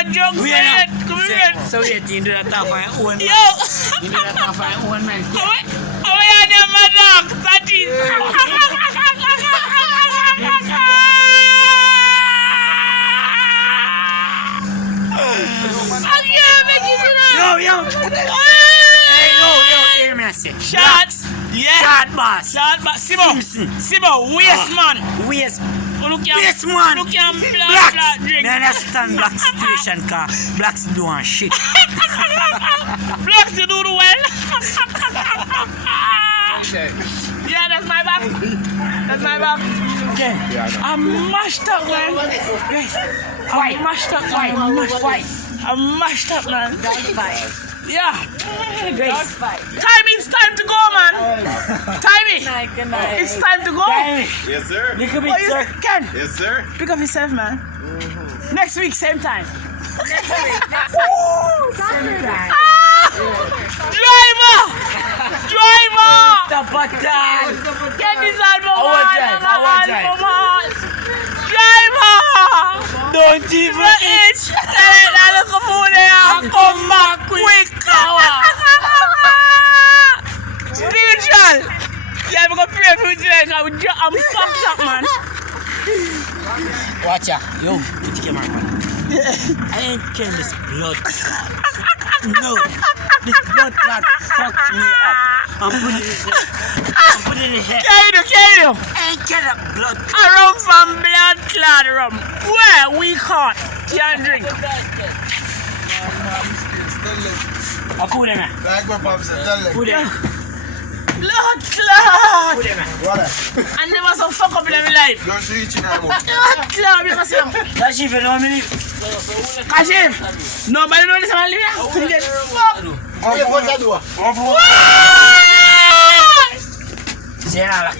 a joke, say it. Come here. So you do that for your own. Yo! You do that for your own man. How are you there, madam? That is. Yo. Hey, yo, hear me say. Shots. Yeah. Shot boss. Sibo, waste man. Waste Waste man. Look at Blacks. black drink. They understand black situation car. Blacks doing shit. Blacks, you do the well. Yeah, that's my back. That's my back. Okay. I'm mashed up, man. I'm mashed up, man. I'm mashed up, man. Yeah. It's time to go, man. Timey. It's time to go. Yes, sir. Look at me, sir. Ken, Yes, sir. pick up yourself, man. Next week, same time. Driver! Stop at that. Get this album I want time. Driver! Don't even Tell it that look up over there. Come back quick. Spiritual. Yeah, I'm gonna pray for you today. I'm fucked up, man. watch out. Yo, you take your man. I ain't killing this blood clot. No. This blood clot fucked me up. I'm putting it here. Carry them. I ain't killing that blood clot. A rum from blood clot rum. Where we caught? Can't drink. I'll put it, man. Like my pop said, tell them. Put it. Blood clot. Put it, man. I never saw fuck up in my life. Don't shoot each other. Blood clot. Because That's even how many. Kashif. Nobody know this man live here. Get fucked. What? Say, nah,